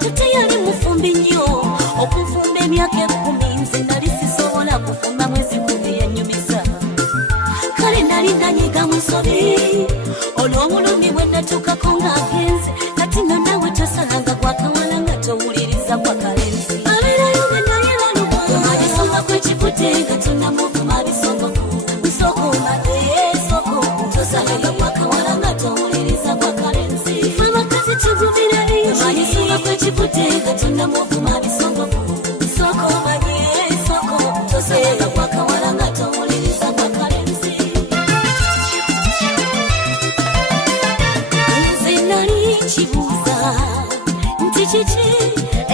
tutayali mufumbi nnyo okufumba emyaka 10 nze nali sisobola kufumba mwezi 10 yanyumiza kale nali nanyiga musobi olw'obulumi bwe natukako ng'agenze kati nga nawe tosalanga gwakawala nga towuliriza kwa kalenzi abeerayo nga naye baluma abisoka kwekivudde nga tonnamuvuma bisoko nsokoma soko tosalanga gwakawala nga towuliriza kwa kalenzi abakazi tugumira abisoka kwekivudde nga tonnamuvuma bisoko nsokoma soko tosalanga gwakawala nga towuliriza kwa kalenzi kibuuza nti kiki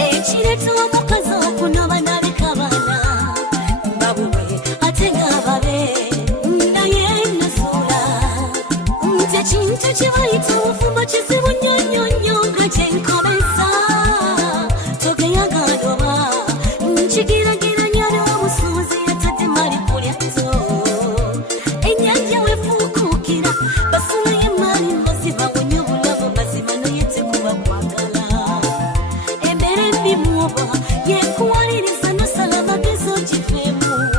ekireeta omukazi okunoba naleka abaana babuwe ate ng'ababe naye nasuula nti ekintu kye bayita obufumbo kizibu nnyonnyonnyo nga kyenkobeza togeyagala oba nkigirageranya n'obusuuzi yatadde mali kulyazo ennyanja wefuukuukira basulayo emaali maziba yekuwaliriza nosala magezo gifeemu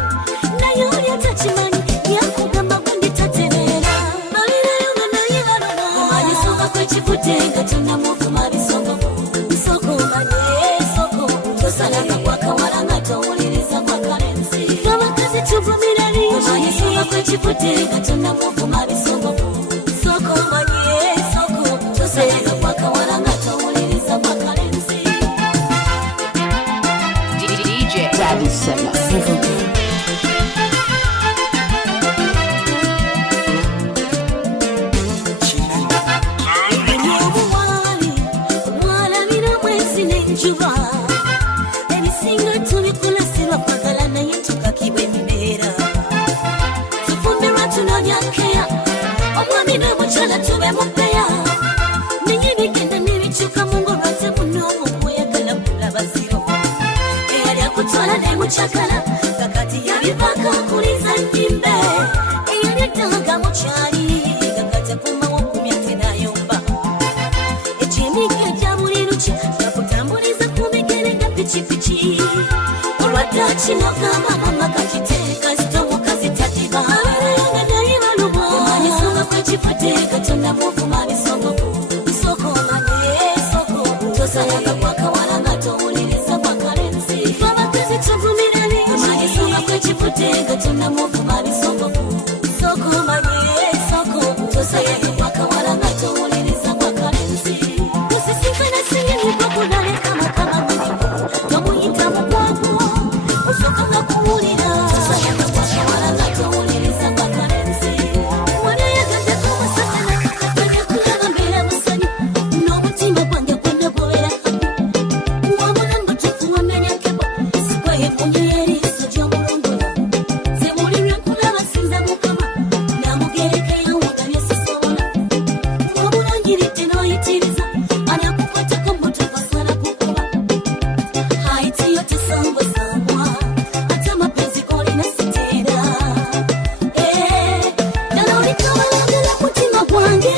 naye oli atakimanyi yakugamba gundi tatereera balirayo nga naye baluma abisoka kwekivudde nga tonnamuvuma bisoko nsokomanye soko tosalanga gwakawala nga towuliriza kwa kalenzi abakazi tuvumira liyo abisoka kwekivudde nga tonnamuvuma bisoko nsokomanye soko tosalanga gwakawala nga towuliriza kwa kalenzi Daddy Sema. mwalabira mwezi n'enjuba ebisinga tubikola sirwa kwagala naye tukakibwa emibeera tufumbirwa tunoonya nkeya omwami n'omukyala tube mupeya naye bigenda n'ebikyuka mu ngolwate munoomu mweyagala kulaba ziro kutwala ne muchakala kakati yabivaka kuliza njimbe eyaletaga mukyali kakati kumawo kumya tenayomba ekimike kya buli luki kakutambuliza ku migere ga pikipiki olwadda kino gamama kakiteeka sitomu kazitatiba abeerayo nga naye baluma amanyisoka kwekifudde katonnamuvuma bisoko nsokomanye soko tosalanga gwakawala nga towuliriza kwa kalenzi tuvumira liyo amanyisoka kwekivudde nga tonnamuvuma bisoko sokomanye soko tosalanga gwakawala nga towuliriza kwa kalenzi tusisinkana singenyiko kunaleka makama mulimu tomuyita mugwago osoka nga kuwulira tosalanga gwakawala nga towuliriza kwa kalenzi wanayagadeko musasana katanya kulaba mbeera musanyu n'omutima gwange gwendagobera wabona mbutufu wamenya kebo empunyeeriso gy'omulongola zebulirwe nkulaba sinza mukama namugereka yawunda byesisobola obulungiridde n'oyitiriza anakukwatako motoka sala kukuba haitiyo tesangwasangwa ate amapenzi golina siteera ddala olikabalagala mutima gwange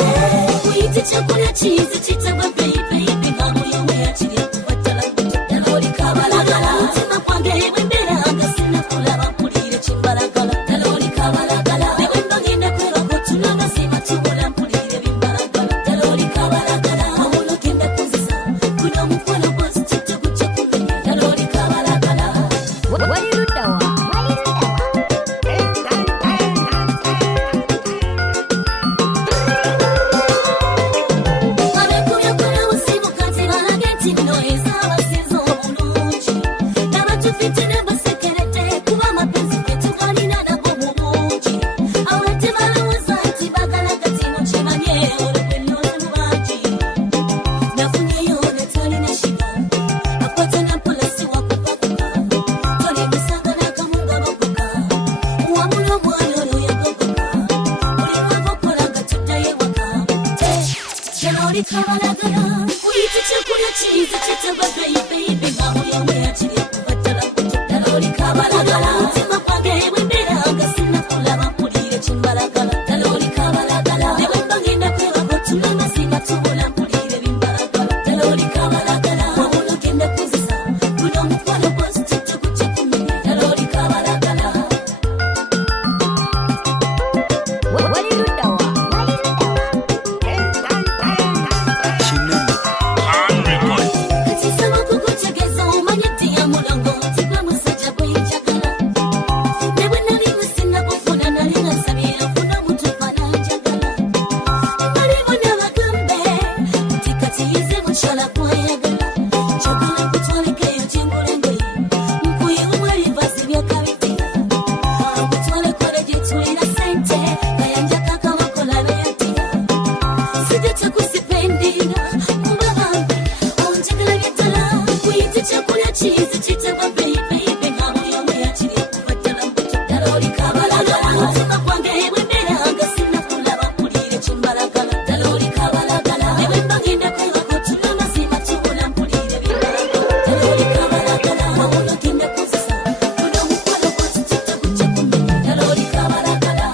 kuyita ekyakulya kiyizi kitagwa beyibeyibi nga buli omu yakirya kuba ddala ddala olikabalagala mutima gwange bwembeera nga sinakulaba mpulire kimbalagala ddala olikabalagala nebwemba ngenda kwebako tunanga siba tubula mpulire bimbalagala ddala olikabalagala omuno genda kunziza guno omukono gwozi tetugujja kumenya ddala olikabalagala Waliruddawa. abekubyakola busibukazi balage nti nno ez'abasiza obulungi n'abatufite ne basekerete kuba amapenzi ge tugalina nago mu bungi awate balowooza nti bagala kati mukimanye olw'ennozi mu bangi nafunyeyo ne talina shiga akwata na polisi wakupakuka toli misaga n'akamu nga bakuka wamula omwana oyo yagogoka buli lwavakola nga tuddayo ewaka ddala olikabalagala kuyita ekyakulya kiyizi kitagwa beyibeyibi nga buli omu yakirya kuba ddala ddala olikabalagala mutima gwange bwembeera nga sinakulaba mpulire kimbalagala ddala olikabalagala nebwemba ngenda kwebako tunanga siba tubula mpulire bimbalagala ddala olikabalagala mukyala kwayagala kyagala kutwalekayo gyengulengwe nkuyiwe mwali basi byakabitira nkutwale kola gyetulira sente kayanja kakabakola beyatira sijja kusipendira kuba bambi onjagala byeddala nkuyite kyakulya kiyizi kitebwa beyibeyibe nga buli omu yakiri okuva ddala mbuto ddala oli kabalagala mutima gwange bwembeera nga sinnakulaba mpulire kimbalagala ddala oli kabalagala ne bwe mba ngenda kwebako tuna mazima tubula mpulire bimbalagala ddala oli kabalagala wamuno genda kuzisa guno omukwano gwansi tujja kujja kumenya ddala oli kabalagala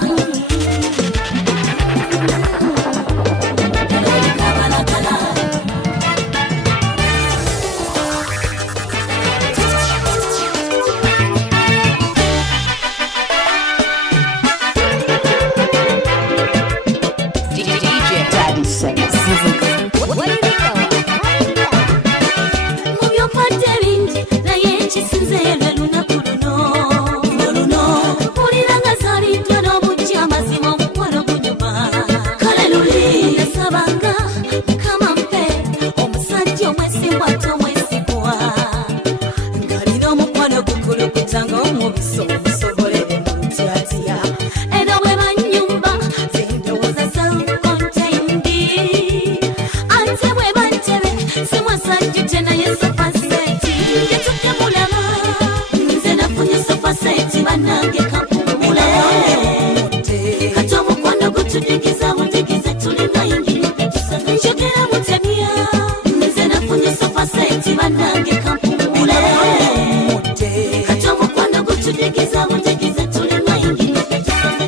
ddala oli kabalagala DJ Daddy Seven. mu by'opadde bingi naye ekisinze lwe lunaku luno mpulira nga zaaliddwa n'obujja amazima omukwano gunyuma kale luli nasabanga mukama mpe omusajja omwesigwa ate omwesigwa ng'alina omukwano gukulukuta ng'omubisi omusobolere mu lutyatya era bwe banyumba zendowooza self-contained ate bwe bantebe si mwasajjute naye sopaseti ngetudde mulaba nze nafunye sopaseti bannange kampumula kati omukwano gutudigiza budigize tulina yingiri betusaga njogera mutemya nze nafunye sopaseti bannange kampumula kati omukwano gutudigiza budigize tulina yingiri betusaga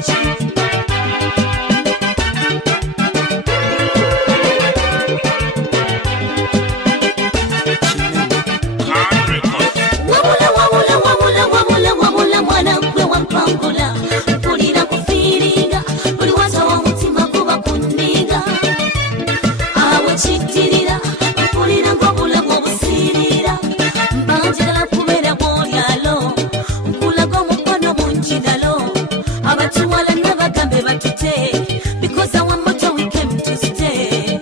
wabula mwana gwe wampangula mpulira kufiiringa buli watawa omutima guba kunninga awe kittirira mpulira ng'obulamu obusiirira mbanjagala kubeera bw'olyalo nkulaga omukono munjiralo abatuwala n'abagambe batute because our motto we came to stay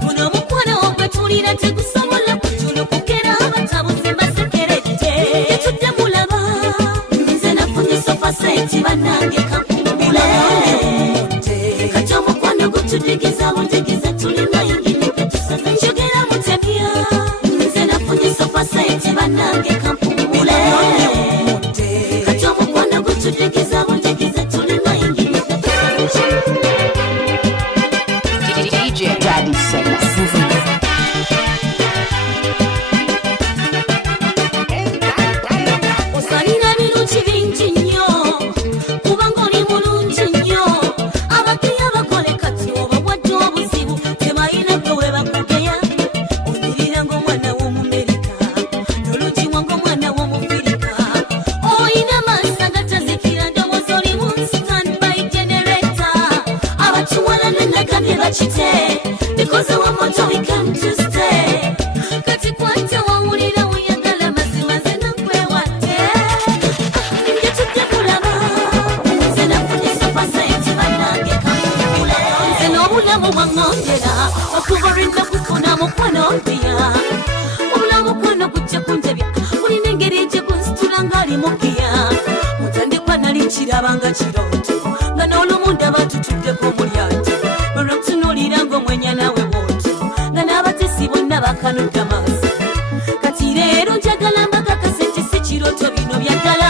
guno omukwano ogwe tulira tegusobola kujulukukera abatabuze masekerejje yetudde mulaba nze nafunye sopaseti bannange kampumula kati omukwano gutudigiza budigiza tulina yingini betusaza njogera mutemya nze nafunye sopaseti bannange kampumula kati omukwano gutudigiza budigiza tulina yingini betusaza DJ Daddy Seven. osalina birungi bingi nnyo kubanga oli mulungi nnyo abageya bakole kati oba wadde obuzibu tebalina gwe we bakugeya onyirira ng'omwana w'omumerika n'olugiwa ng'omwana w'omufirika oyina maaso agatazikira ndowooza oli mu standby generator abatuwala nenagambye bakite because our motto we came to stay kati kwate wawulira weyagala mazima nze nakwewadde ngetudde kulaba nze nafunye sopaseti bannange kampumula nze n'obulamu bwaŋŋondera okuva lwenda kufuna mukwano mpya obulamu kwano kujja kunjabya bulina engeri gye kunsitula ng'ali mugiya mutandikwa nali nkiraba nga kirooto nga n'olumu ndaba tutuddeko mu lyato olwokutunuulira ng'omwenya nawe bw'oti nga n'abatesi bonna bakanudde amaaso kati leero njagala mbakakasenti si kirooto bino byaddala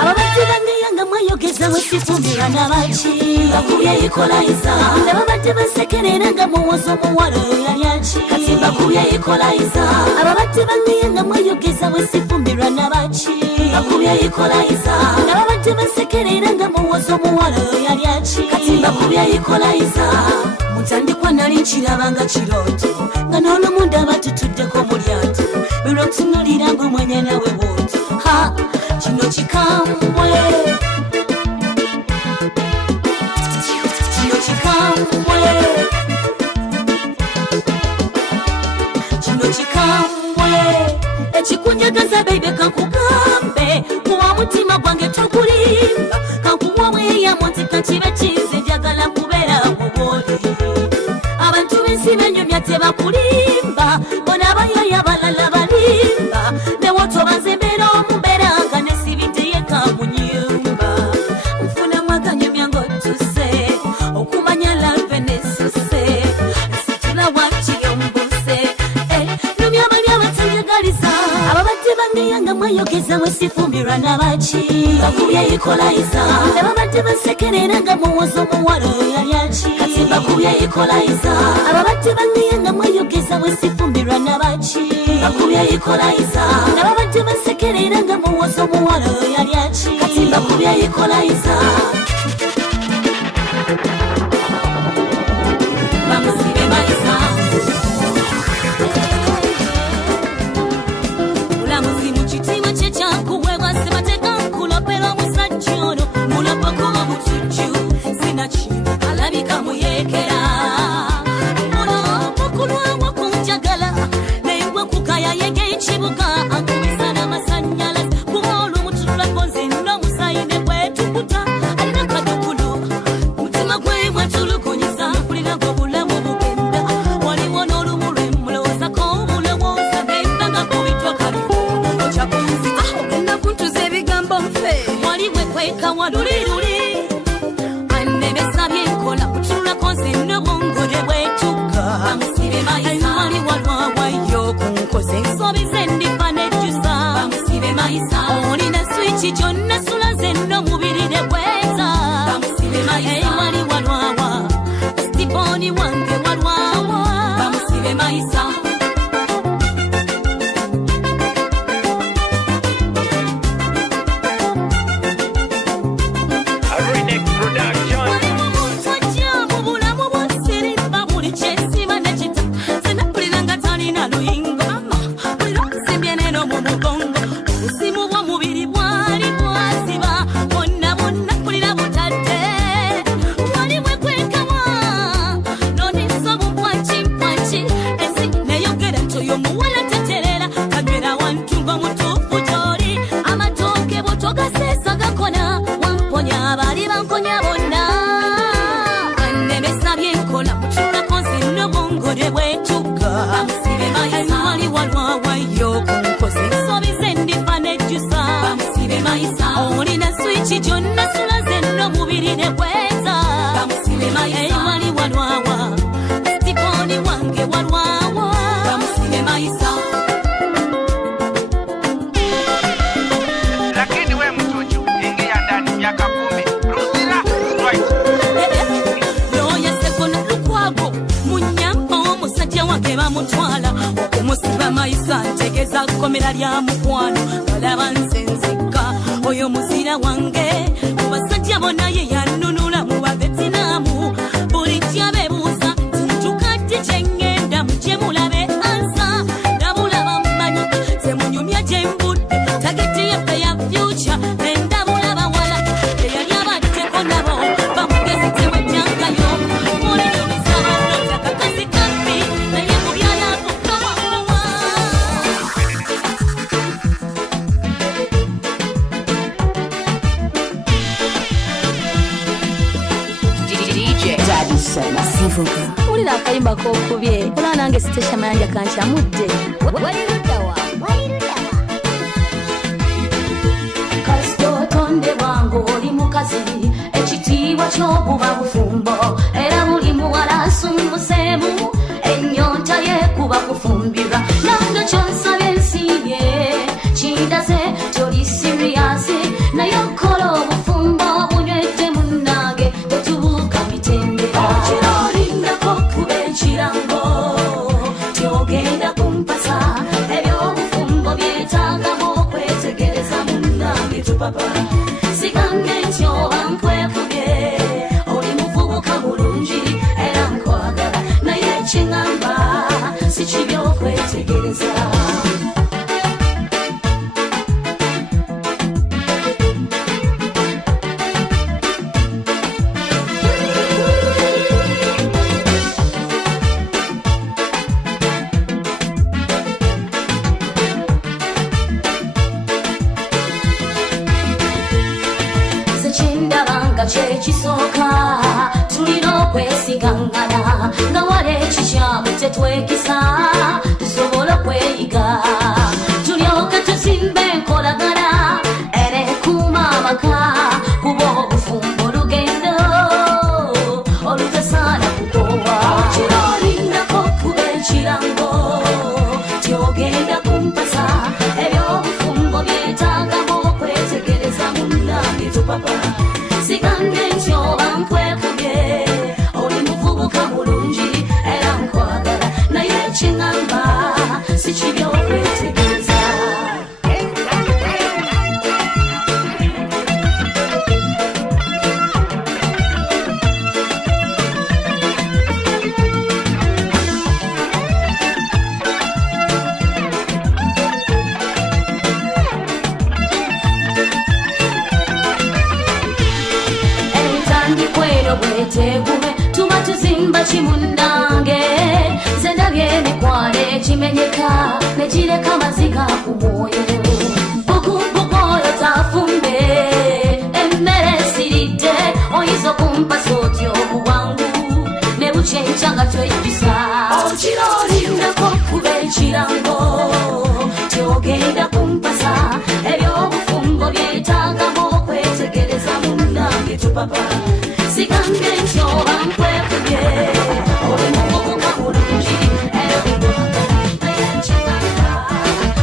ababadde bangeya nga mweyogeza bwe situmbira nabaki bakubye yikolayiza ababadde basekerera nga muwoza omuwala oyo yali aki kati bakubye yikolayiza ababadde bangeya nga mweyogeza bwe sifumbirwa nabaki bakubye yikolayiza ababadde basekerera nga muwoza omuwala oyo yali aki kati bakubye yikolayiza mutandikwa nali nkiraba nga kirooto nga n'olumu ndaba tutuddeko mu lyato olwokutunuulira ng'omwenya nawe bw'oti ha kino kikambwe kino kikambwe kino kikambwe ekikunjagaza beibe kankugambe kuwa mutima gwange togulimba kankuwa bweyamu nti kakibe kize njagala kubeera mu bwoli abantu b'ensi benyumya tebakulimba bona abayoya balala balimba newotobanze mbeera omubeera nga nesibiteyeka mu nyumba nfuna mwaganya emyango tuse okumanya lave nesuse situla wakiri ombuse numya bali abatanyagaliza ababadde bangeyanga mweyogeza mwesifumbirwa nabaki bakubya ekolaiza ababadde basekerera nga muwoza omuwala oyo yali aki kati bakubya ekolaiza ababadde bangeyanga mweyogeza mwesifumbirwa nabaki bakubya ekolaiza ababadde basekerera nga muwoza omuwala oyo yali aki kati bakubya ekolaiza bamusibe maiza ulamuzi mu kitiibwa kye kyakuweebwa sebateeka nkulopera omusajja ono mulopokuba butujju sinakintu alabika muyeekera mulopokulwawo kunjagala naye gwe kugaya yege ekibuga ankubisa n'amasannyalaze kuba olwomutululako nze n'omusayi ne bwetukuta alina kadukulu mutima gwe mwetulugunyiza mpulira ng'obulamu bugenda waliwo n'olumu lwe mulowoozako obulowooza genda nga kubitwa kalifuumu kyakunzita ogenda kuntuza ebigambo nfe wali bwe kweka waluliruli annemesabye enkola mutululako nze n'obwongole bwetuka bamusibe mayisa wali walwawayo kunkoze ensobi ze ndifa nejjusa bamusibe mayisa olina swiki gyonna sula ze n'omubiri ne bweza bamusibe mayisa wali walwawa stiponi wange walwawa bamusibe mayisa Remix Production. omusajja mu bulamu bw'osirimba buli kyesiba nekita senapulira nga talina luyingo ama buli lwasimbye neno mu mugongo obusimu bw'omubiri bwali bwaziba bonna bonna mpulira butadde wali bwe kwekawa n'oniso bupwakimpwaki ensi neyogera nti oyo muwala teterera kanywera wantu ng'omutuufu gy'oli amatooke bw'otogaseesa gakona wamponya abali bankonya bonna annemesabye enkola mutululako nze n'obwongole bwetuka bamusibe mayisa wali walwawayo kunkoze ensobi ze ndifa nejjusa bamusibe mayisa olina swiki gyonna sula ze n'omubiri ne bweza bamusibe mayisa wali walwawa stiponi wange walwawa bamusibe mayisa Lakini we mtoto, ingia ndani miaka 10. Rusila, strike. yoyeseko lukwago munyamba omusajja wange bamutwala okumusiba mayisa ntegeeza kkomera lya mukwano balaba nze nzikka oyo muzira wange mu basajja bonna ye yannunula mu bavetinamu bulijjo abeebuuza tintukadde kye ngenda mugye mulabe ansa ndabulaba mmanyi temunyumya gye mbudde tageti yaffe ya fyuca endabula bawala teyali abaddeko nabo bamugezi tewajjangayo mulinyumisa bannota kakasi kampi naye mu byalavu kawamuwa DJ Daddy Sella. Ulira akayimba k'okubye olwa nange sitesha mayanja kankyamudde waliruddawa kasito otonde bwangu oli mukazi ekitiibwa ky'obuba bufumbo era buli muwala asumbuseemu ennyonta yekuba kufumbirwa nange kyonsaba ensiibye kindaze tyoli siriyasi naye okola obufumbo obunywedde munnange tetubuuka mitendera kiro olindako kuba ekirango tyogenda kumpasa ebyobufumbo byetaagamu okwetegereza munnange tupapa sigambe nti oba nkwekubye oli muvubuka bulungi era nkwagala naye ekiŋŋamba si kibi okwetegereza kyekisooka tulina okwesiga twigangana nga wale ekikyamu kyetwekisa tusobola kweyiga tulyoke tuzimbe enkolagana erekuuma amaka kuba obufumbo olugendo olutasaana kukowa kiro olindako kuba ekirango kyogenda kumpasa ebyobufumbo byetaagamu okwetegereza munnange tupapa sigange nti oba nkwekubye oli muvubuka mulungi era nkwagala naye ekiŋŋamba si kibi okwetegereza bwetegume tuba tuzimba kimundange nze ndabye emikwano ekimenyeka negireka amaziga ku mwoyo bukubuku oyo tafumbe emmere esiridde oyinza okumpasa otyo obwangu ne bukyenkya nga twejjusa okiro olindako kuba ekirango kyogenda kumpasa ebyobufumbo byetaagamu okwetegereza munnange tupapa sigange nti oba nkwekubye oli muvubuka mulungi era nkwagala naye ekiŋŋamba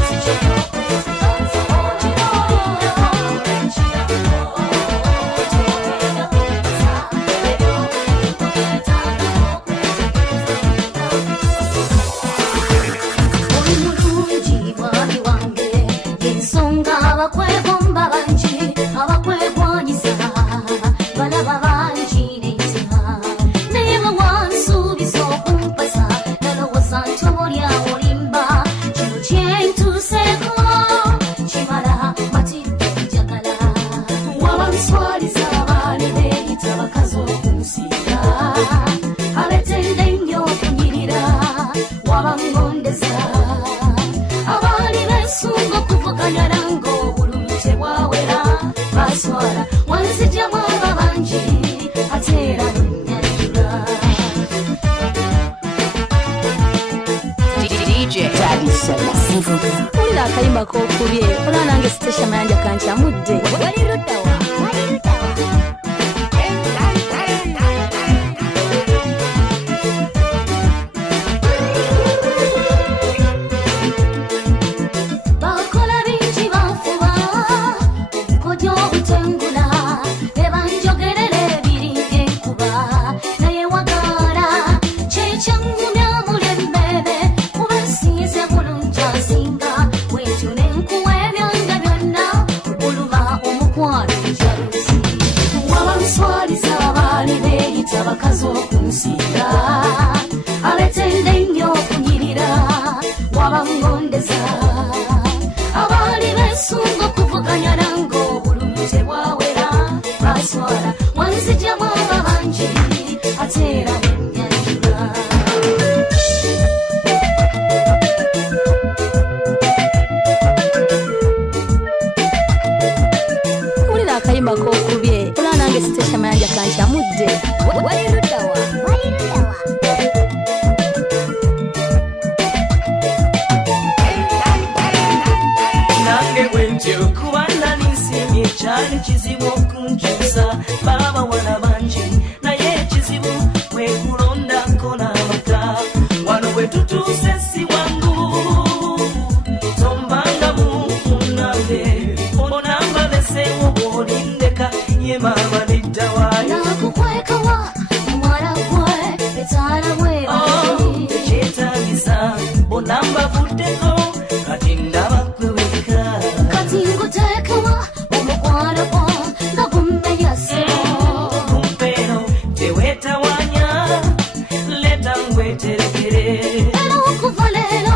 si kibi okwetegereza okiro olindako kuba ekirango kyogenda kumpasa ebyobufumbo byetaagamu okwetegereza oli mulungi mwami wange ensonga abakwegomba bangi abakwegwanyisa balaba bangi nenzima naye bwe wansuubiza okumpasa nalowooza nti oboolyawo olimba kino kyentuuseeko kimala matidde njagala waba nswaliza abaali beeyita bakazi okunsinga abetende nnyo okunyirira waba ngondeza abaali beesunga okuvuganya nange obulumi tebwawera baswala wanzijjamu aba bangi ate era nnyanyula DJ Daddy Sema. Mpulira akayimba k'okubye olaba nange sitesha mayanja kankyamudde wali ludda wa bakola bingi banfuba obukodyo obutengula ne banjogerera ebiringa enkuba naye wagala kyekyangumya mulembebe kuba nsiize bulungi asinga bwetyo nenkuwa ebyanga byonna okuluma omukwano njaluzi waba nswaliza abaali beeyita bakazi okunsinga abetende nnyo okunyirira waba ngondeza abaali beesunga okuvuganya nange obulumi tebwawera baswala wanzijjamu aba bangi ate era nnyanyula mpulira akayimba k'okubye olaba nange sitesha mayanja kankyamudde wali ludda wa nange bwentyo kuba nali nsiimye kyali kizibu okunkyusa baabawala bangi naye ekizibu bwe kulondako n'amaka wano bwe tutuuse si wangu tombangamu munnange onamba beseewo bw'olindeka ye maama liddawayo nakukwekawa muwala gwe etaala bwebazi tekyetaagisa bonna mbavuddeko kati ndaba gwe weka kati nguteekewa omukwano gwo nga gummeyase kumpeeno teweetawanya leta ngweterekere era okuva leero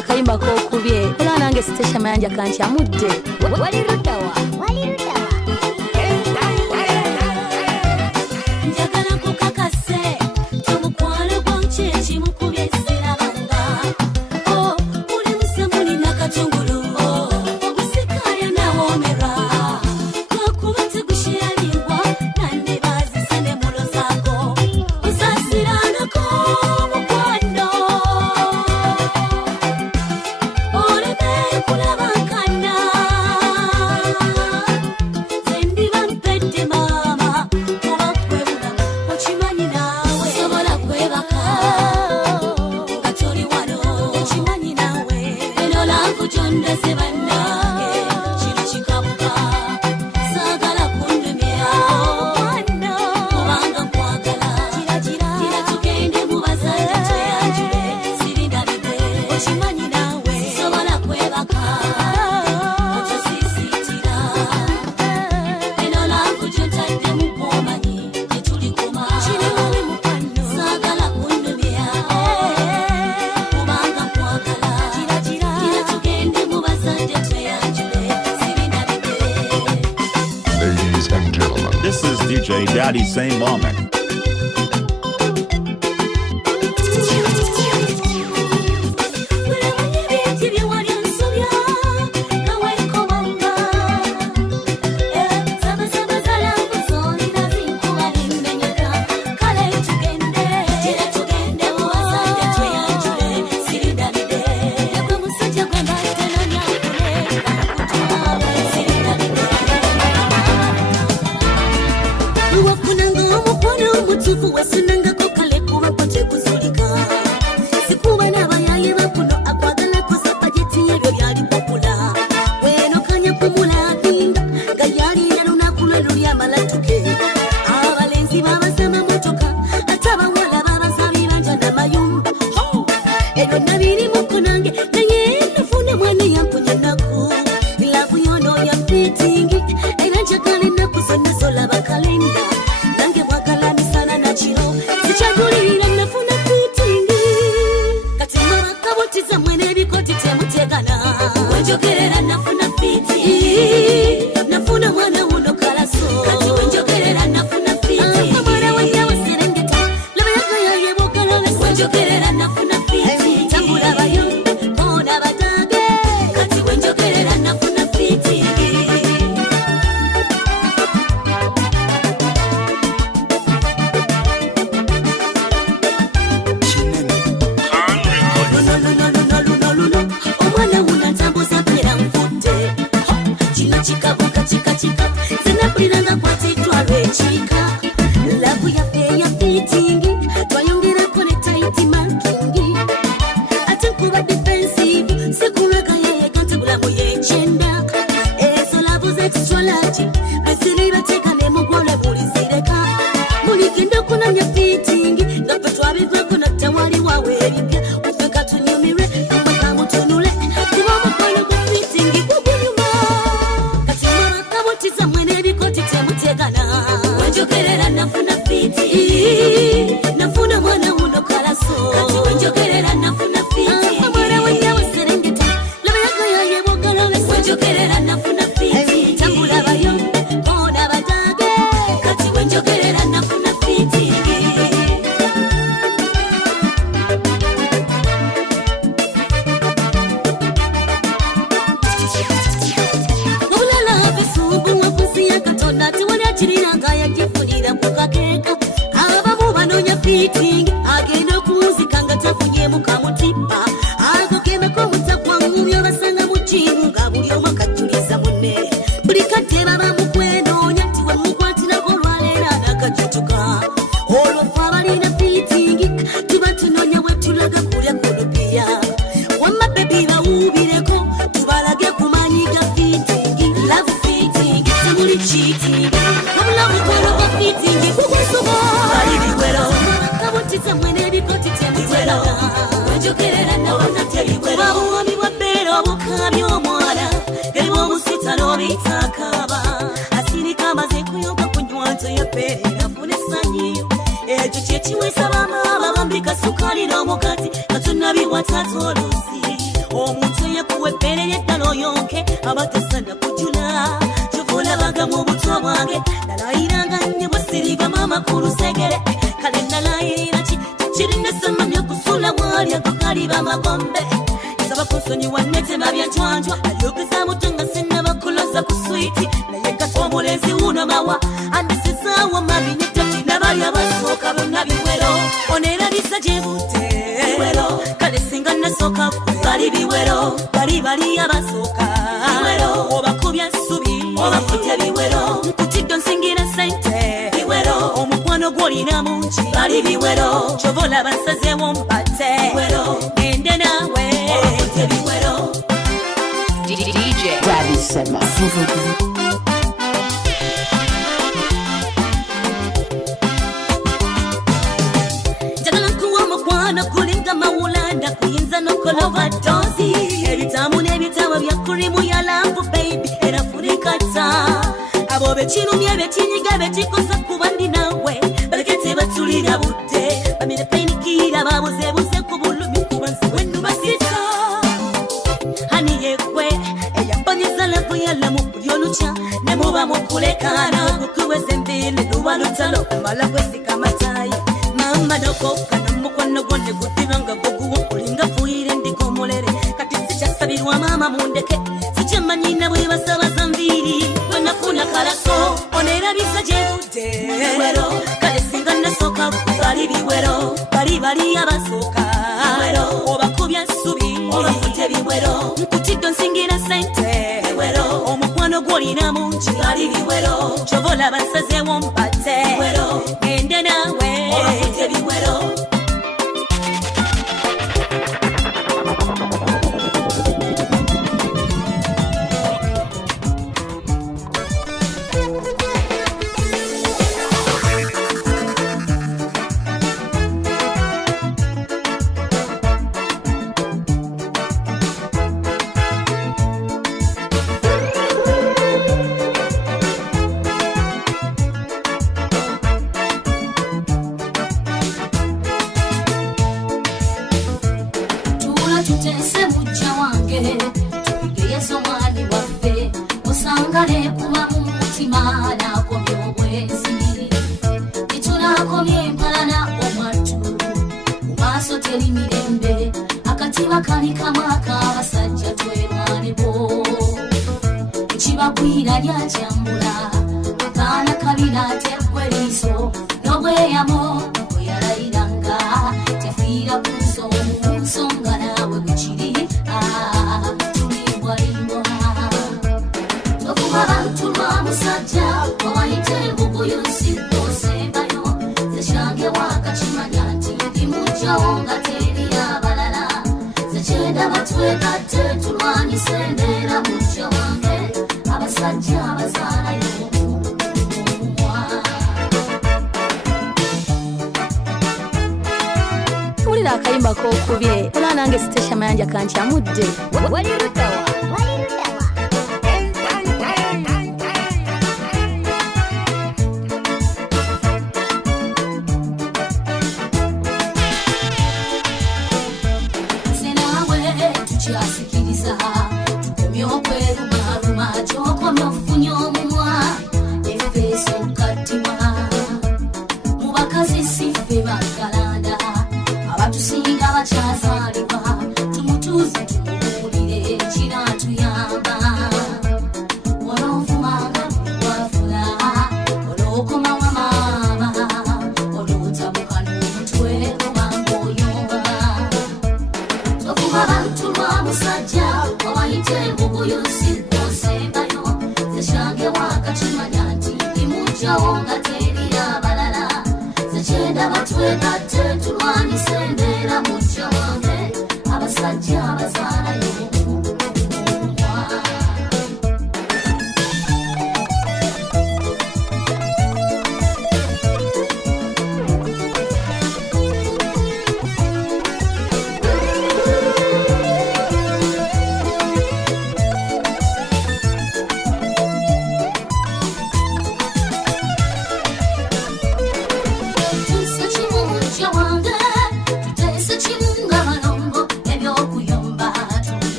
Akayimba kokubye ola nange sitesha mayanja kanti amudde wali rutawa njagala kukakase omukwano gwanche kimukubye sirabanga uli musamuli nakatungulu ogusikaya nawomera lwakuba tegushyarirwa nande bazisane mulo zako osasiranako mukwano This is DJ Daddy Same Moment. Labu ya fitting, twayongera kone tight man. fitting agenda kunzikanga tafunye mukamutipa agokemeko mutakwa ngumyo basanga mukimu nga buli omu akajuliza munne buli kateba bamukwendoonya nti we mukwatirako olwaleera nakajjutuka olwofa abalina fitting tuba tunoonya bwe tulaga kulya kulupiya wamma bebi bawuubireko tubalage kumanyiga fitting love fitting temuli cheating wabula mukwano gwa fitting kugusuba bali biwero kabutiza mwene ebikoti temutelaga wenjogerera nawona tebiwero babuwomi bwa bbeera obukabi omwana galiwo omusita n'obitakaba asirika amaze kuyoga ku nywanto yepeerera fune essanyi ekyo kyekiwesa bamaaba bambika sukali n'omugati katunabiwa tata olusi omuntu yekuwa eppeere lyeddala oyonke abatasana kujula kyovulabaga mu buto bwange nalayiranga nnyo bwesiriva maama ku lusegere kale nalayirira ki tekirina samamya kusula mwalya kukaliba amagombe saba kunsonyiwa netema byanjwanjwa alyogeza muto nga sinnabakuloza ku switi naye kati omulenzi wuno mawa andisizaawo mami netoti nabali abasooka bonna biwero oneerabisa gye bute biwero kale singa nasooka bali biwero bali abasooka biwero obakubya nsubi obafute biwero nkutiddo nsingira sente biwero omukwano gw'olina mungi bali biwero kyova olaba nsazeewo mpate biwero ngende naawe obafute biwero DJ Daddy Sema. njagala nkuwa omukwano gulinga mawulanda kuyinza nokola overdose ebitamu n'ebitabo bya kurimu ya lampu baby era furikata abo bekirumye bekinyiga bekikosa kuba ndi nawe balekete batulira budde bamire painikira babuzebuze ku bulumi kuba nsi wendu basita hani yekwe eyampanyiza lavu yalamu buli olukya ne muba mukulekana okukuweza enviiri luba lutalo mala kwesika matayi mama nokoka nomukwano gwonne gudibanga guguwo olinga fuyire ndiko omulere kati sikyasabirwa maama mundeke sikyamanyina bwe basabaza nviiri bwenafuna kalaso oneerabisa gye budde biwero kale singa nasooka bali biwero bali abasooka biwero obakubya nsubi obafute biwero nkutiddo nsingira sente biwero omukwano gw'olina mungi bali biwero kyova olaba nsazeewo mpate biwero ngende naawe obafute biwero tutese mujja wange tugeyeso omwami waffe osangale kuba mu mutima nakomye obwezi nitunakomye empalana omwattu mu maaso teri mirembe akatiba kali kamu ak'abasajja twerwanebo ekibagwira lyakyambula akaana kabira teggwe liiso n'obweyamo bwe yalayiranga tefiira ku nsonga nawe bwekiri tulimbwalimbwa tokuba bantu lwa musajja wawayita embuguyu nsikoosembayo zekyange wakakimanya nti ndimugjawo nga teri abalala zekyenda batwegatte tulwanyisa embeera mujja wange abasajja abazaalayo mpulira akayimba k'okubye era nange sitesha mayanja kankyamudde wali ludawa senawe tukyasikiriza tukomye okwerumaruma kyokomye ofunye omumwa efeeso kattima mu bakazi siffe bagalanda abatusinga bakyazaalibwa tumutuuze tumuwulire kinaatuyamba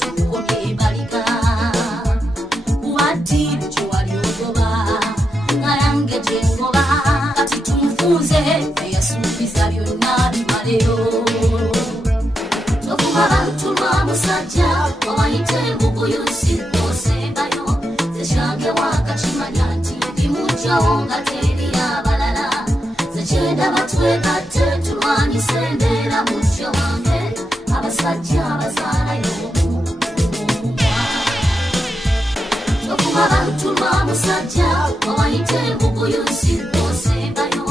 tukukomye balika kubatiri kyewali ogoba ngayange gyengoba kati tumufunze eyasuubiza byonna bimaleyo tokuba bantu lwa musajja wawayite buguyusi osembayo zekyange wakakimanya nti bimugyawo nga teri abalala zekyenda batwegatte tulwanyise endera mujja wange abasajja abazaalayo tokuba bantu lwa musajja wawayite buguyusi osembayo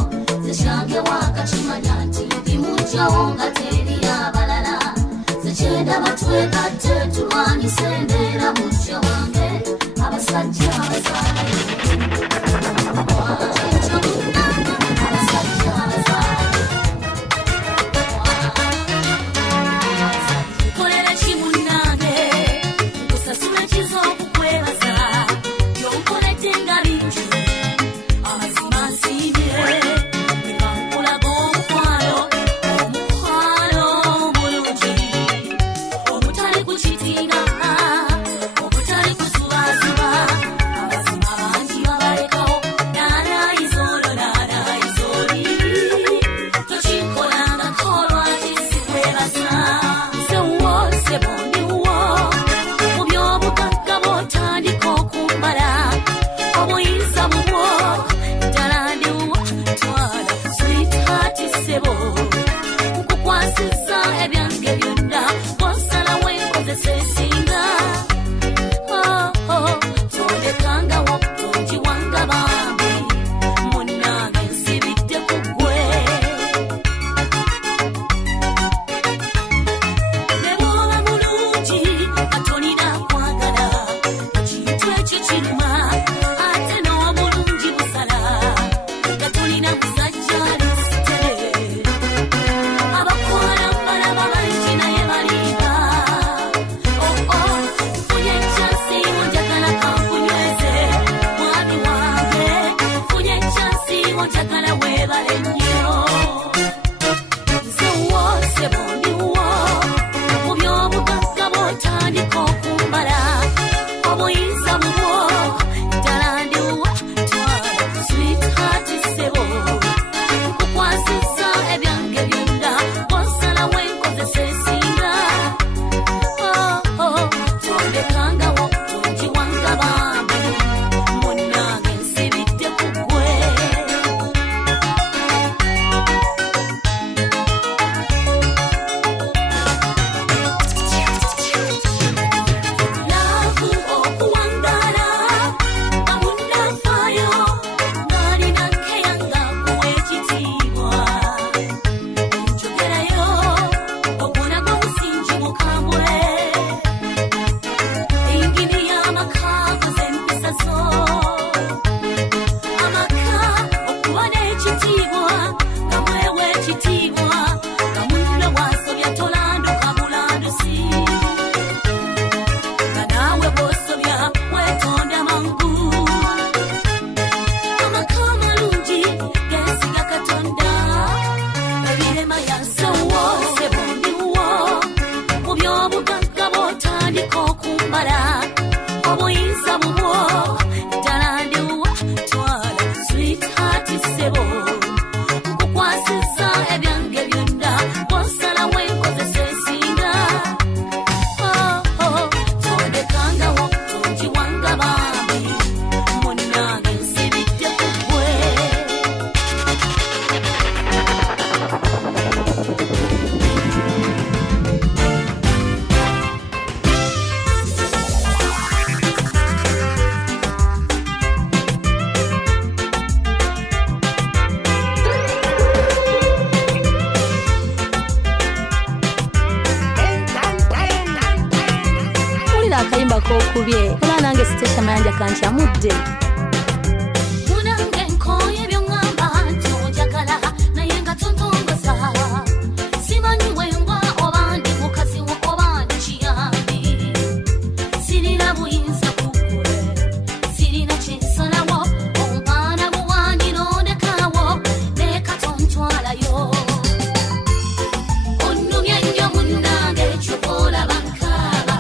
zekyange wakakimanya nti bimugyawo nga teri abalala zekyenda batwegatte tulwanyise endera mujja wange abasajja abazaalayo kolera kimunange kusasula kizokukwebaza byonkoledde nga bingi amazima nsiibye ekankulaga omukwano omulungi omutali kukitinga omutali kusubazuba amazima bangi babalekawo naanayizoolo naanayizooli tokinkolangako lwaki sikwebaza sewo sebondiwo mu by'obugagga bw'otandika okumbala obuyinza bubwo ddala ndiwa twala sweetheart sebo nkukwasizza ebyange byonna bw'osalawo enkozesa esinga tolekangawo tonjiwanga bambi munnange nsibidde ku ggwe ne bw'oba mulungi katolina kwagala ekintu ekyo kiruma ate n'obulungi busala katolina musajja alisitele abakwala mbalaba bangi naye baliba nfunye ekyansi onjagala kankunyweze mwami wange nfunye ekyansi onjagala weebale nnyo nze wo sebondiwo mu by'obugagga bw'otandika okumbala obuyinza bubwo ddala ndiwa twala sweetheart sebo nkukwasizza ebyange byonna bw'osalawo enkozesa esinga tondekangawo tonjiwanga bambi munnange nsibidde ku ggwe laavu okuwangala nga munnafaayo ng'alina nkeyanga kuwa ekitiibwa njogerayo ogulaga omusingi mukambule engini y'amaka koze empisa zo amaka okuba n'ekitiibwa nga mwewa ekitiibwa nga munno bw'asobya tolanduka bulandusi nga naawe bw'osobya weetonda mangu amaka amalungi geensiga katonda ebirema yasewo sebondiwo mu by'obugagga bw'otandika okumbala obuyinza bubwo ddala ndiwa twala sweetheart sebo nkukwasizza ebyange byonna bw'osalawo enkozesa esinga tondekangawo tonjiwanga bambi munnange nsibidde ku ggwe mpulira akayimba k'okubye oba nange sitesha mayanja kankyamudde munange nkooye by'oŋŋamba nti onjagala naye nga tontongoza simanyi wembwa oba ndi mukazi wo oba ndi kiyambi sirina buyinza ku ggwe sirina kyensalawo ompaana buwanjiro ndekawo ne katontwalayo onnumye nnyo munnange ky'okola bankaaba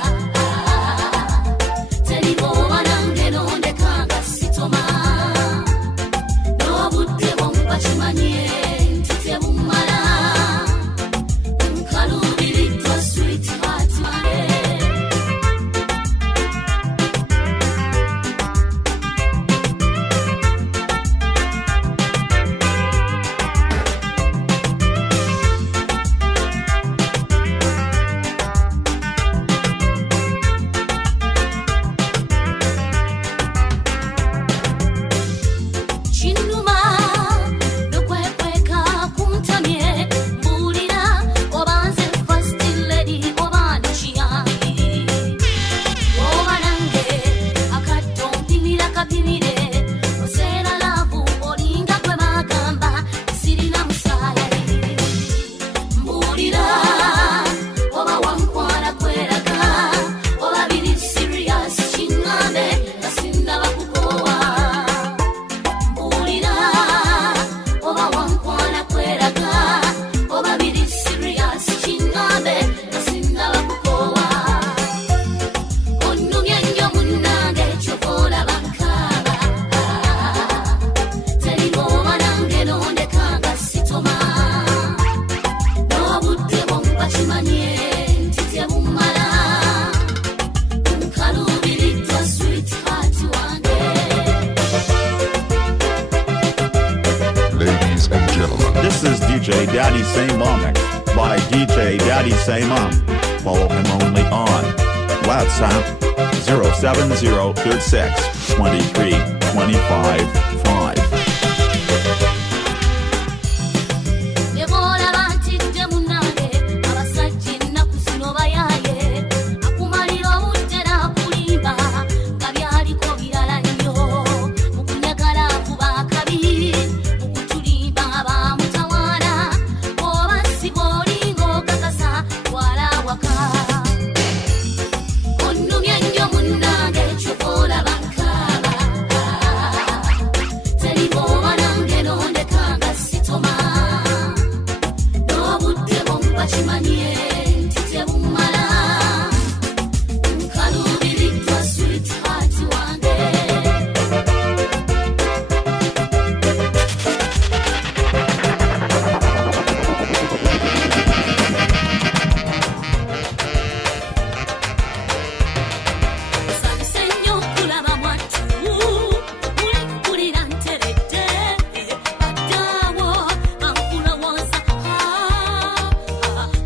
DJ Daddy Say Mom Mix by DJ Daddy Say Mom. Follow him only on WhatsApp 07036 23 25 5. Devola avanti munange abasajja ennaku zino bayaaye akumalira obutera kulimba nga byaliko birala nnyo mu kunyagala kuba akabi mu kutulimba abamutawaana oba si bw'olinga okakasa twala waka onnumya nnyo munnange kyokola bankaaba teri bw'oba nange nondekanga sitoma n'obudde bw'omubakimanye nti tebumala nkaluubiriddwa sweetheart wange nsanyuse nnyo okulaba mwattu mulimpulira nteredde baddaawo bankulowooza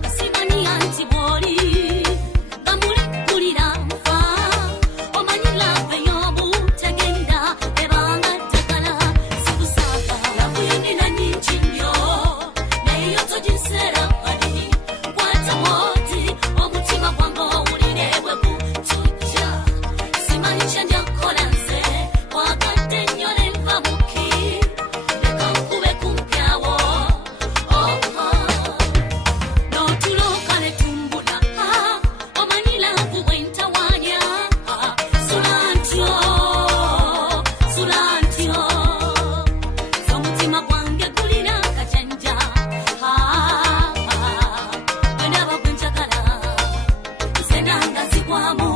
kasimanya nti bw'oli nga mulimpulira nfa omanyi lave y'obutegenda ebanga ddagala sikusaaga lavuyo nina nnyingi nnyo naye yo toginseera wali nkwata bw'oti omutima gwange owulire bwe gutujja simanyi kye ndya kukola nze wagadde nnyo ne nva muki leka nkube kumpyawo n'otuloka ne tumbula omanyi laavu bwe ntawaanya sula ntyo omutima gwange gulina akajanja bwe ndaba gwe njagala nze nanga zigwamu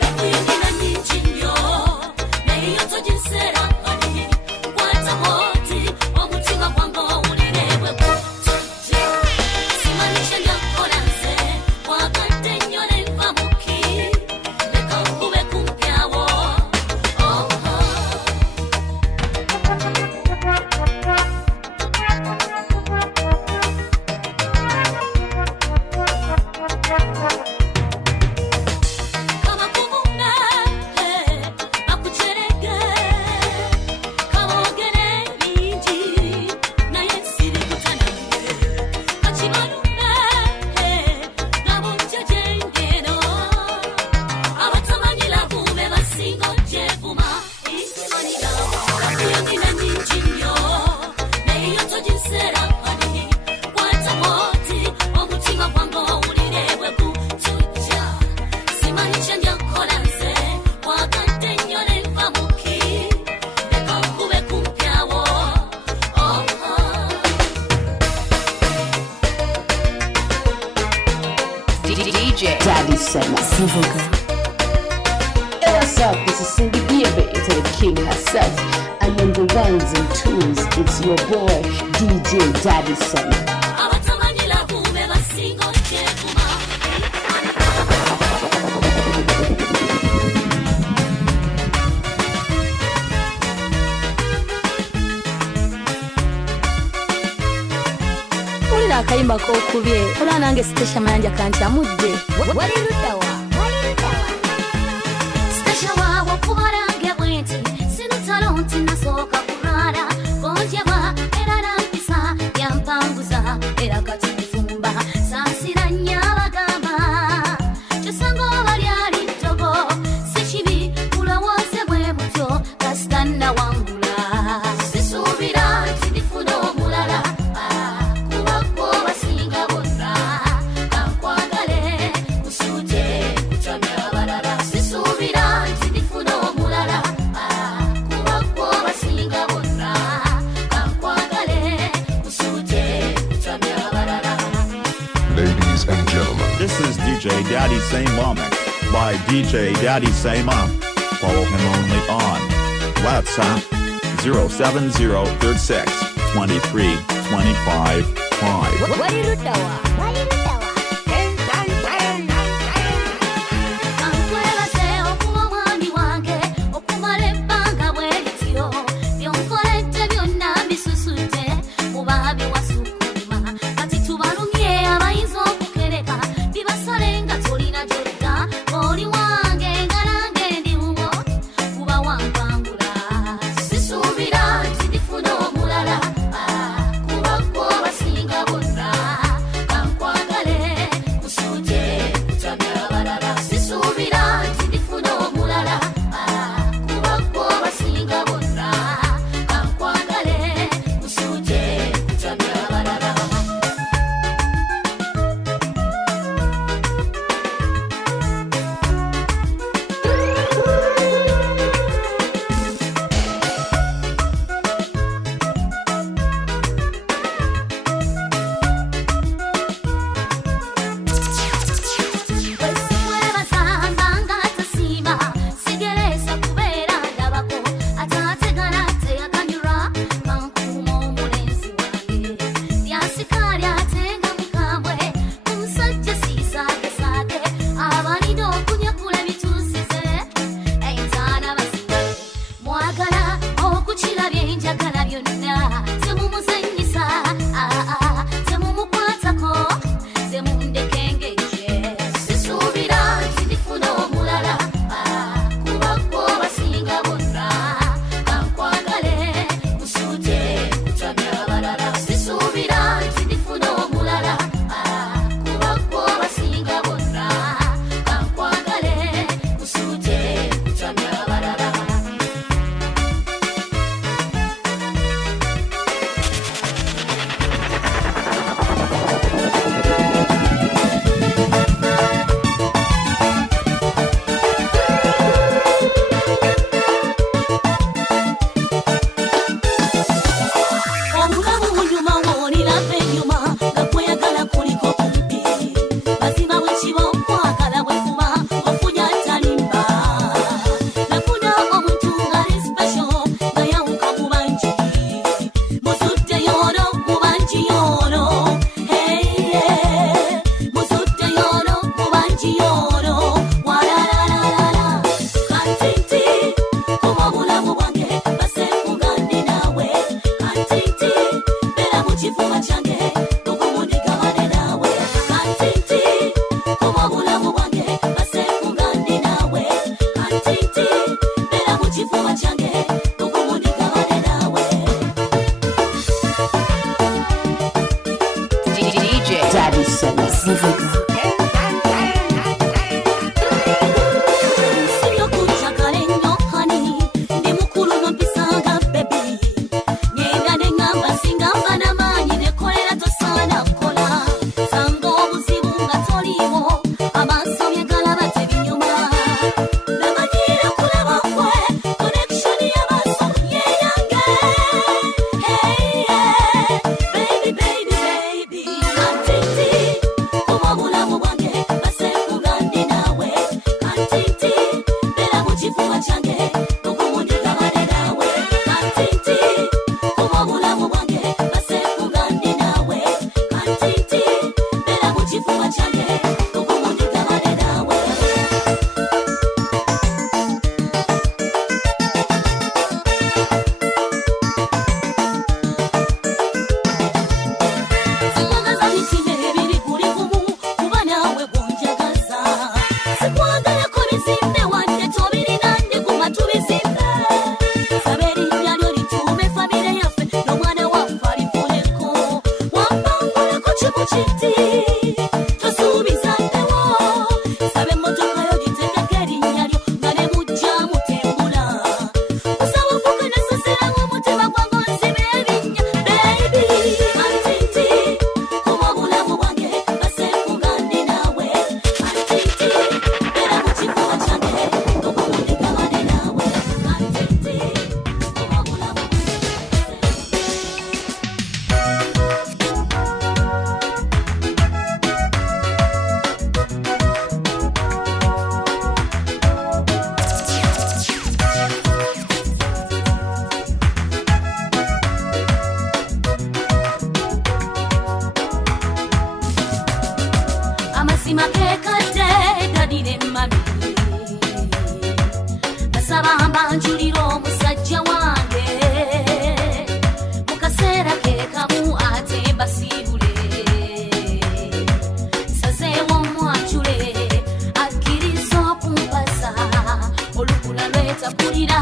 lavuyo nina nnyingi nnyo naye yo toginseera wali nkwata bw'oti omutima gwange owulire bwe gutujja simanyi kye ndya kukola nze wagadde nnyo ne nva muki leka nkube kumpyawo kabakubunga bakucerege kaboogere bingi naye sirikutanange kakibalunga nabo njejengeno abatamanyi lavu be basinga ogyevuma ikimanira lavuyo nina nnyingi nnyo naye yo toginseera wali kwata bw'oti omutima gwange owulire bwe gutujja simanyi kye ndya kukola nze wagadde nnyo ne nva muki leka nkube kumpyawo DJ Daddy Say Mom. Hey, what's up? This is Cindy Bieber to the king herself. And on the ones and twos, it's your boy DJ Daddy Say Mom. abatamanyi lavu be basinga ogyevuma Wulira akayimba k'okubye olwa nange sitesha mayanja kantyamudde wali luddawa Stasha waawo kubalange bwenti sinutalo nti nasooka kulwala gonjebwa era nampisa yampanguza era kati nfumba sansira nnyo abagamba kyosanga oba lyali ttogo si kibi mulowooze bwe mutyo kasita nnawangula sisuubira nti ndifuna omulala kuba gwe basinga bonna kankwagale kusuute kutamya abalala sisuubira nti ndifuna omulala kuba gwe basinga bonna kankwagale kusuute kutamya abalala. Ladies and gentlemen, This is DJ Daddy Say Mom Mix by DJ Daddy Say Mom. Follow him only on WhatsApp 07036 23 25 5. wali luddawa byenjagala byonna temumuzanyisa temumukwatako temundekengejje sisuubira nti ndifuna omulala kuba gwe basinga bonna kankwagale kusuute kutabya abalala sisuubira nti ndifuna omulala kuba gwe basinga bonna kankwagale kusuute kutabya abalala omulamu munyuma w'oliraba ennyuma nga kweyagala kuliko kumpi mazima bwekiba okwagala bwekuba ofunya talimba nafuna omuntu ngali special nga yawuka mu bangi muzudde yono mu bangi yono muzudde yono mu bangi yono walalalala kantiti koma obulamu bwange basemugande nawe kantiti bera mu kifuba kyange tukumundigabane nawe kantiti koma obulamu bwange basemugande nawe kantiti bera mu kifuba kyange tukumundigabane nawe DJ Daddy Summer. Sinokujagala ennyo hani ndi mukulu nompisanga bebi ngenda neŋŋamba singa mba n'amaanyi nekolera tosaana kukola sanga obuzibu nga toliiwo amaaso byegalaba tebinyuma namanyiira kulaba kwe konekishoni y'amaaso yeyange baby kantiti koma obulamu bwange basemugande nawe kantiti bera mu kifuba kyange tukumundigabane nawe kantiti koma obulamu bwange basemugande nawe kantiti bera mu kifuba kyange tukumundigabane nawe sikwagaza mitima ebiri guli gumu kuba naawe gonjagaza sikwagalako bizimbe wadde tobirina ndiguma tubizimbe saba erinnya lyo lituume famire yaffe n'omwana waffe alifuleko wampangulako kimu kiti tosuubiza ndewo saba emmotoka yo gitegeko erinnya lyo nga ne mujja mutembula kusaba ofuuke ne soseramu omutima gwange onzibe ebinnya baby kantiti koma obulamu bwange basemugande nawe kantiti bera mu kifuba kyange tukumundigabane nawe kantiti koma obulamu amazima gekadde dadi ne mami basaba mbanjulira omusajja wange mu kaseera ke kamu ate mbasiibule sazeewo omwanjule akkiriza okumpasa olukula lwetakulira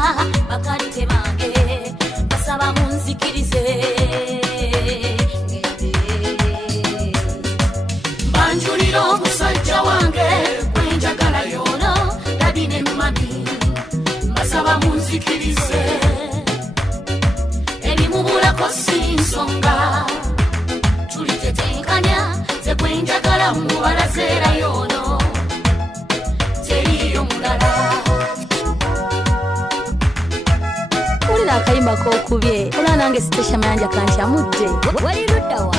bakalite bange basaba munzikirize banjulira omusajja wange gwenjagala yono dadi ne mami mbasaba munzikirize ebimubulako si nsonga tulitetenkanya ze gwenjagala mubalazeera yono teriyo mulala wulira akayimba k'okubye olwa nange sitesha mayanja kankyamudde wali luddawa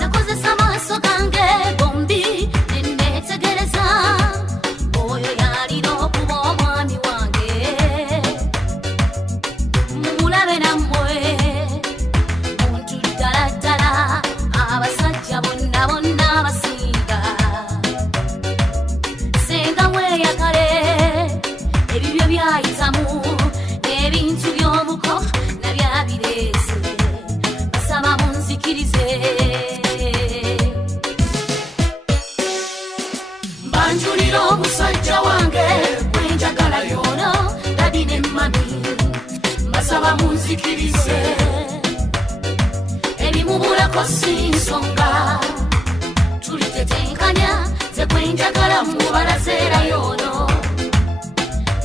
nakozesa maaso gange bombi neneetegereza oyo yalina okuba omwami wange mumulabe nammwe muntu ddala ddala abasajja bonna munzikirize ebimubulako si nsonga tulitetenkanya ze kwenjagala mubalazeera yono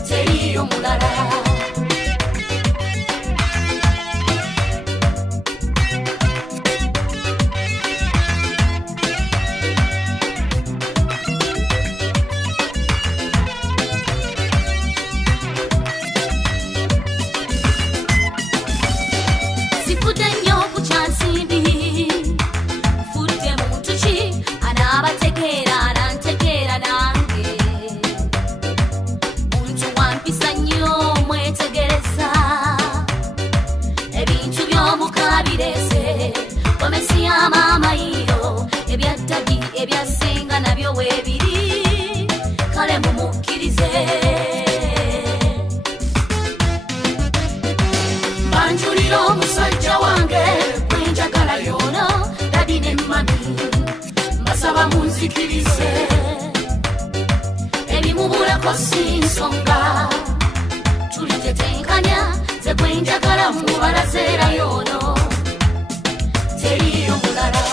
teriyo mulala ebyasinga nabyo weebiri kale mumukkirize banjulira omusajja wange kwenjagala yono dadi ne mami mbasaba munzikirize ebimubulako si nsonga tulitetenkanya ze kwenjagala mubalazeera yono teriyo mulala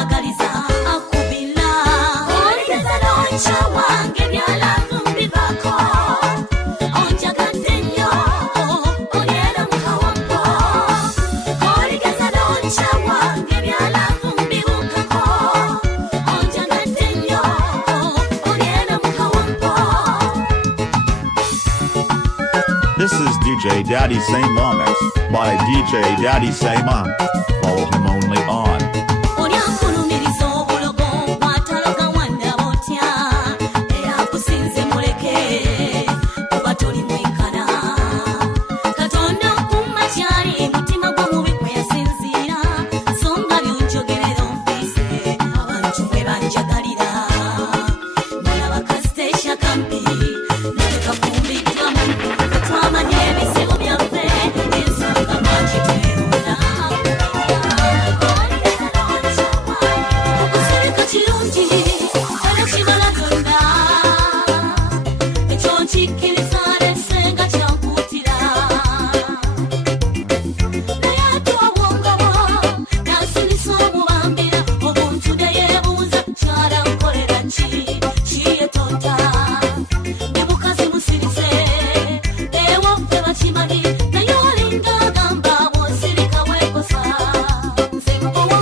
nkwagaliza akubila oligeza loncha wange byalavu mbivako onjagadde nnyo olyera mukawampo oligeza loncha wange byalavu mbibukako onjagadde nnyo olyera mukawampo. This is DJ Daddy Say Ma Mix by DJ Daddy Say Ma. Follow him only on olyankulumiriza obulogo bwatalaga wanda botya eyakusinze muleke kuba toli mwenkana katonda nkumma kyali mutima gwa mubi kwe yasinziira so nga byonjogerera onfiise abantu bwe banjagalira nalaba kasiteesha kampi naleka kumbiddwamu twamanya ebizibu byaffe ensonga lwaki twerunda okusirika kirungi era kibala tonda ekyo nkikkiriza lesenga kyankuutira naye ate obwongobo nansinisa omubambira obuntu ne yeebuuza kyala nkolera ki kiyetota ne bukazi musirize ewaffe bakimanyi naye olinga agamba bw'osirika weekosa nze mpowa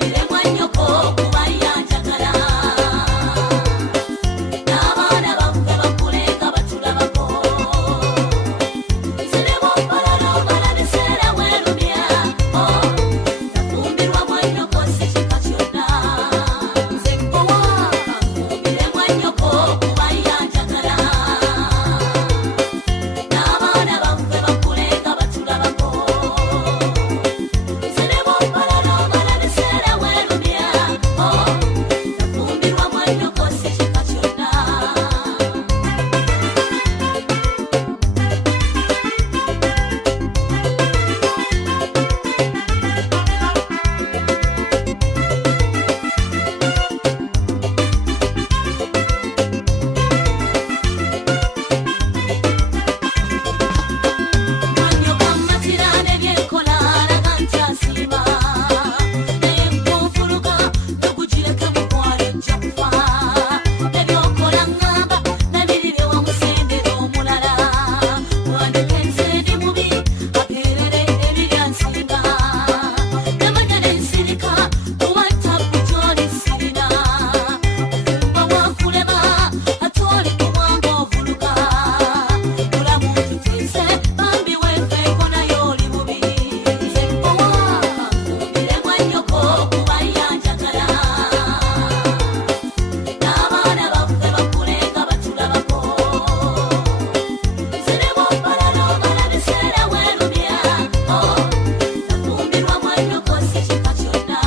miremwa nnyoko kuba yanjagala n'abaana baffe bakulenga batulabako nze ne bw'ombalala omala biseera weerumya nafumbirwa mwannyoko si kika kyonna nze mpowa miremwa nnyoko kuba yanjagala n'abaana baffe bakulenga batulabako nze ne bw'ombalala omala biseera weerumya nafumbirwa mwannyoko si kika kyonna. Mwannyoko mmatira n'ebyenkola alaga nti asiima naye nkonfuluga togugireke mukwalo ojja kufa ebyokola ŋŋamba nabiri bye wamusendera omulala wandeke nze ndi mubi agerere ebiryansinga namanya nensirika kuba ttabbu gy'oli sirina ofumba bwakulema ate oli kubwanga ovuluka mulamu tutise bambi weefeeko naye oli mubi nze mpowa miremwa nnyoko kuba yanjagala n'abaana baffe bakulenga batulabako nze ne bw'ombalala omala biseera weerumya nafumbirwa mwannyoko si kika kyonna.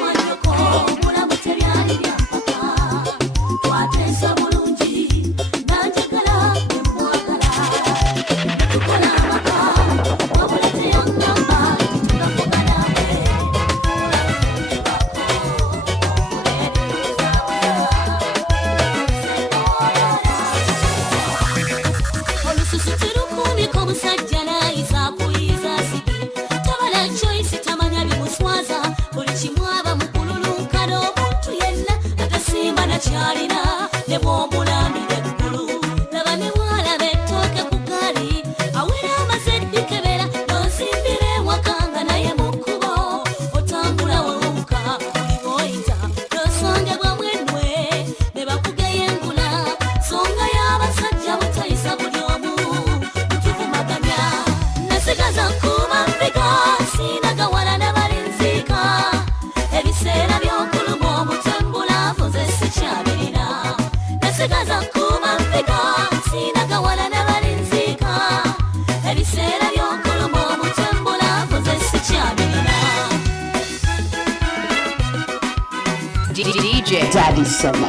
Mwannyoko omulamu tebyali byampaka twateesa bulungi nanjagala ne mwagala tukola amaka wabula teyaŋŋamba tugavuga nawe olususu tirukumiko musajja nayiza kuyiza sigi tabala choice tamanya bimuswaza buli kimu aba mukululunkana omuntu yenna atasiima nakyalina ne bw'omulambira eggulu laba ne bwalaba ettooke ku gaali awera amaze eddikebera n'ozimbira ewaka nga naye mu kkubo otambula wewuka buli bw'oyita n'osongebwa mwennwe ne bakugeya engula songa y'abasajja butayisa buli omu mutuvumaganya nasigaza nkuba nviga sinagawala ne balinziika ebiseera by'okuluma omutembula nfuze sikyabirina nasigaza nkuba nviga sinagawala ne balinziika ebiseera by'okuluma omutembula nfuze sikyabirina. DJ Daddy Say Ma.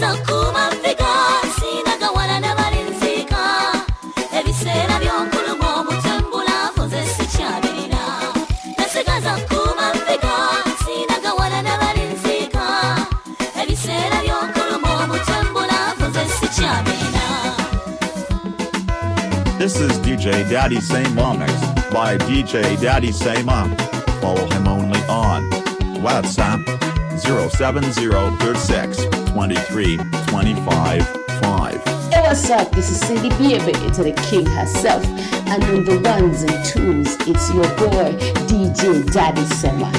Nasikaza kumafika sinagawala n'abalinzika ebiseera by'okuluma omutambula nze sikyabirina nasikaza kumafika sinagawala n'abalinzika ebiseera by'okuluma omutambula nze sikyabirina. This is DJ Daddy Say Ma Mix by DJ Daddy Say Ma. Follow him only on WhatsApp 070362325. Hey, what's up? This is Cindy Baby to the king herself. And on the ones and twos, it's your boy, DJ Daddy Sema.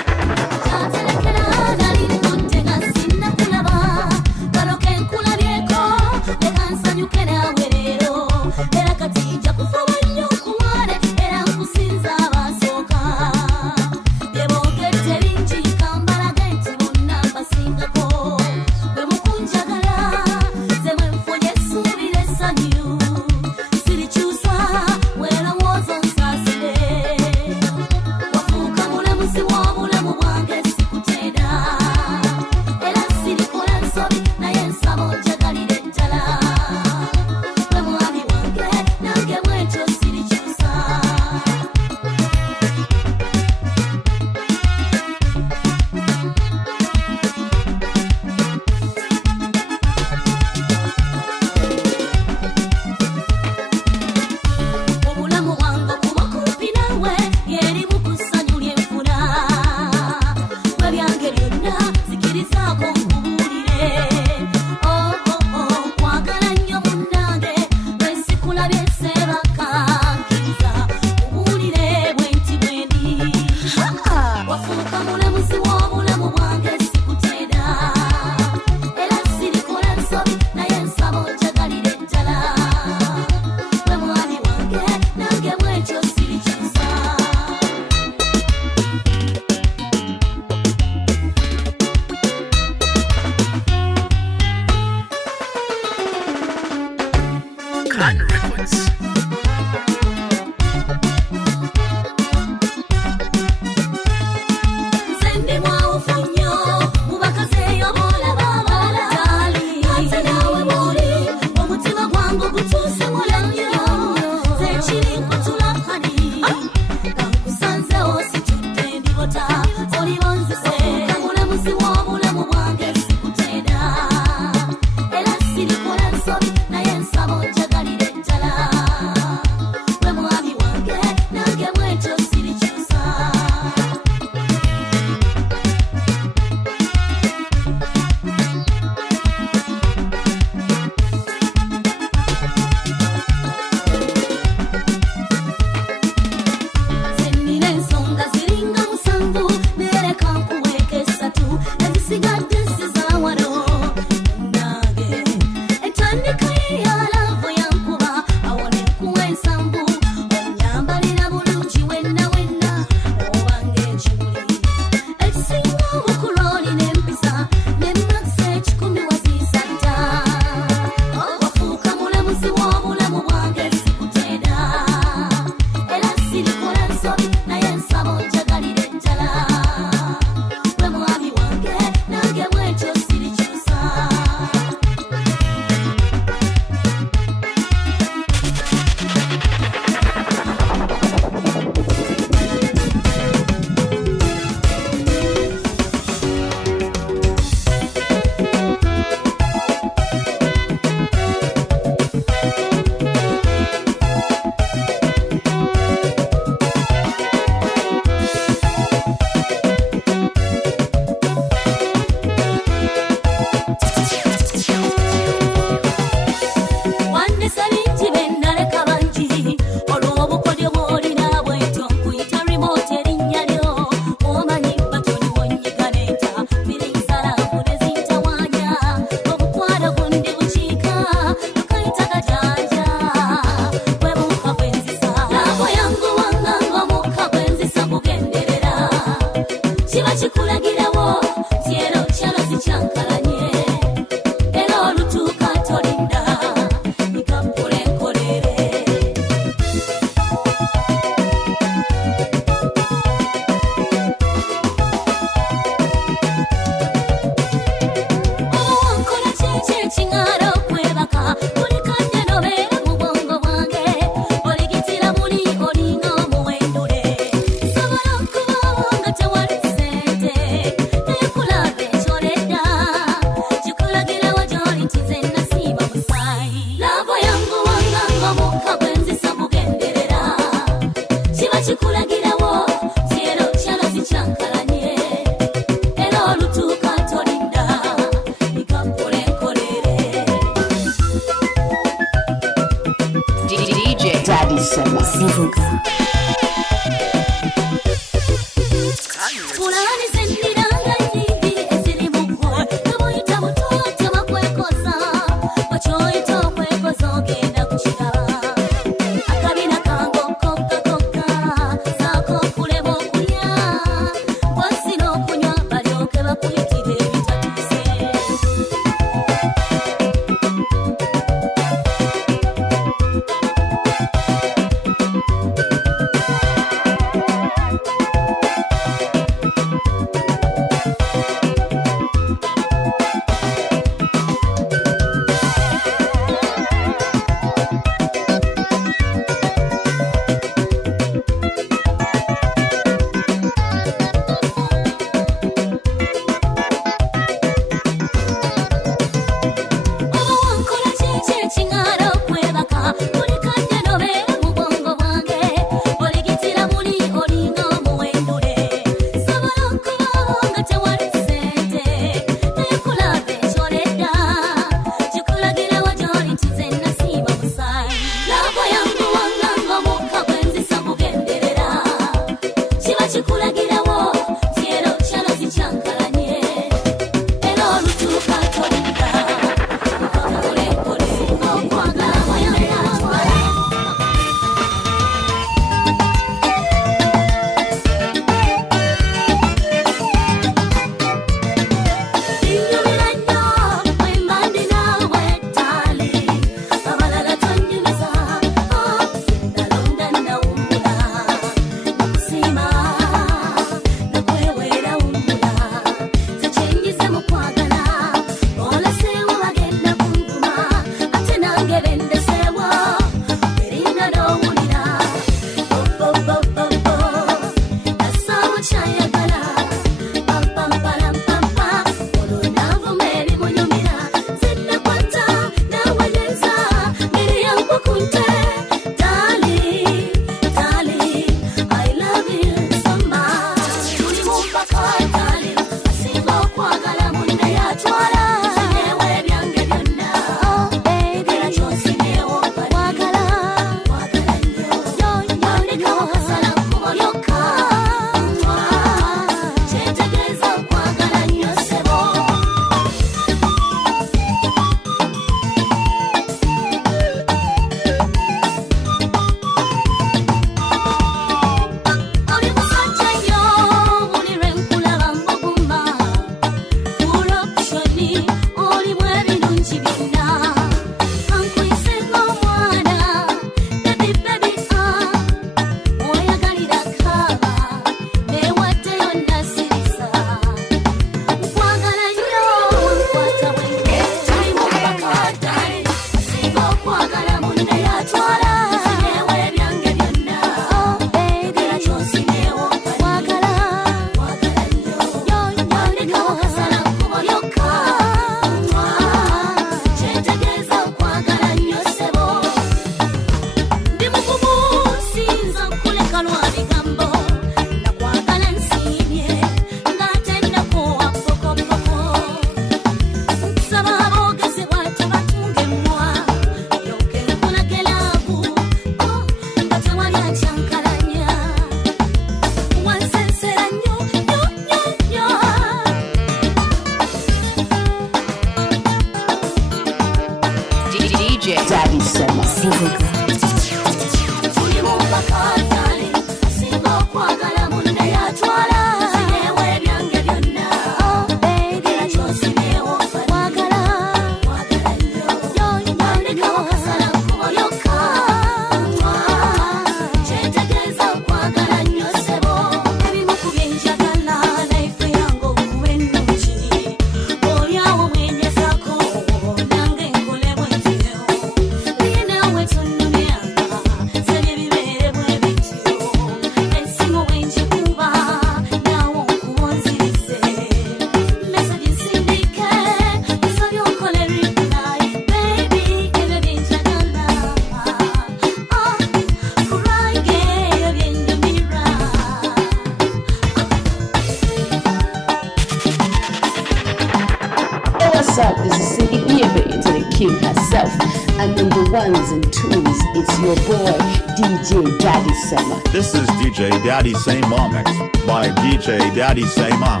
What's up? This is Cindy Biebe to the king herself. And on the ones and twos, it's your boy, DJ Daddy Summer. This is DJ Daddy Say Mom Mix by DJ Daddy Say Mom.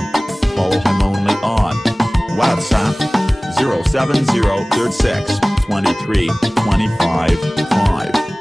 Follow him only on WhatsApp 07036 23 25 5.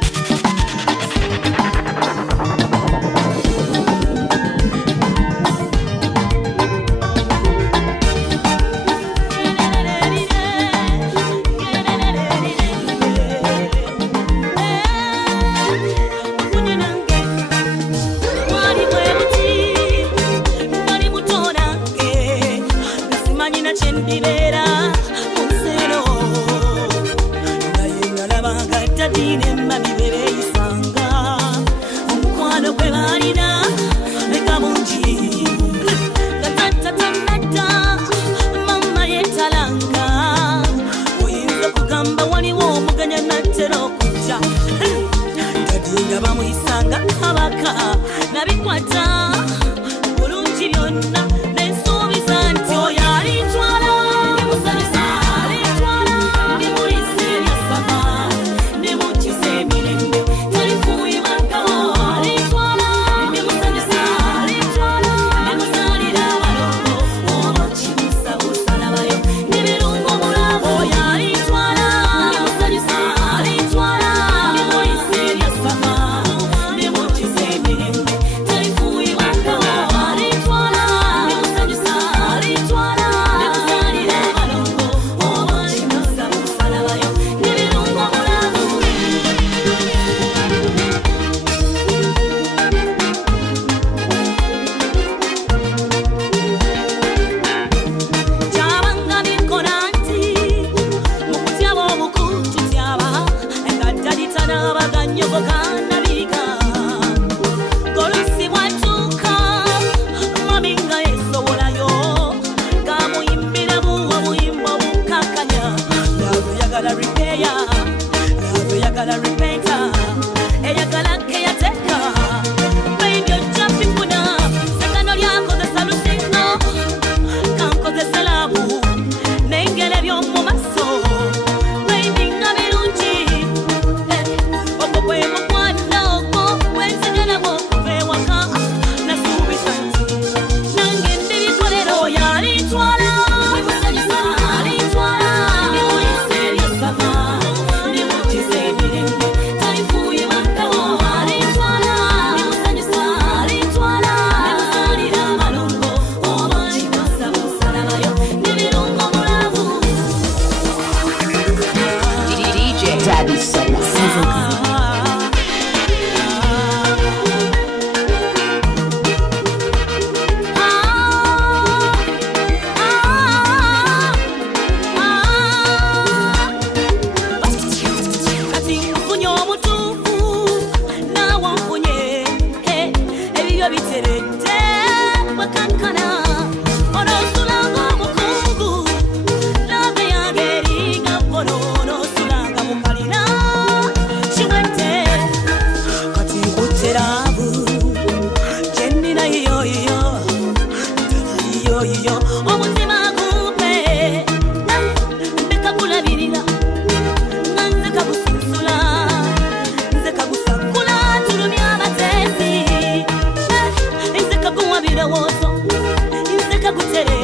Inzeka kutere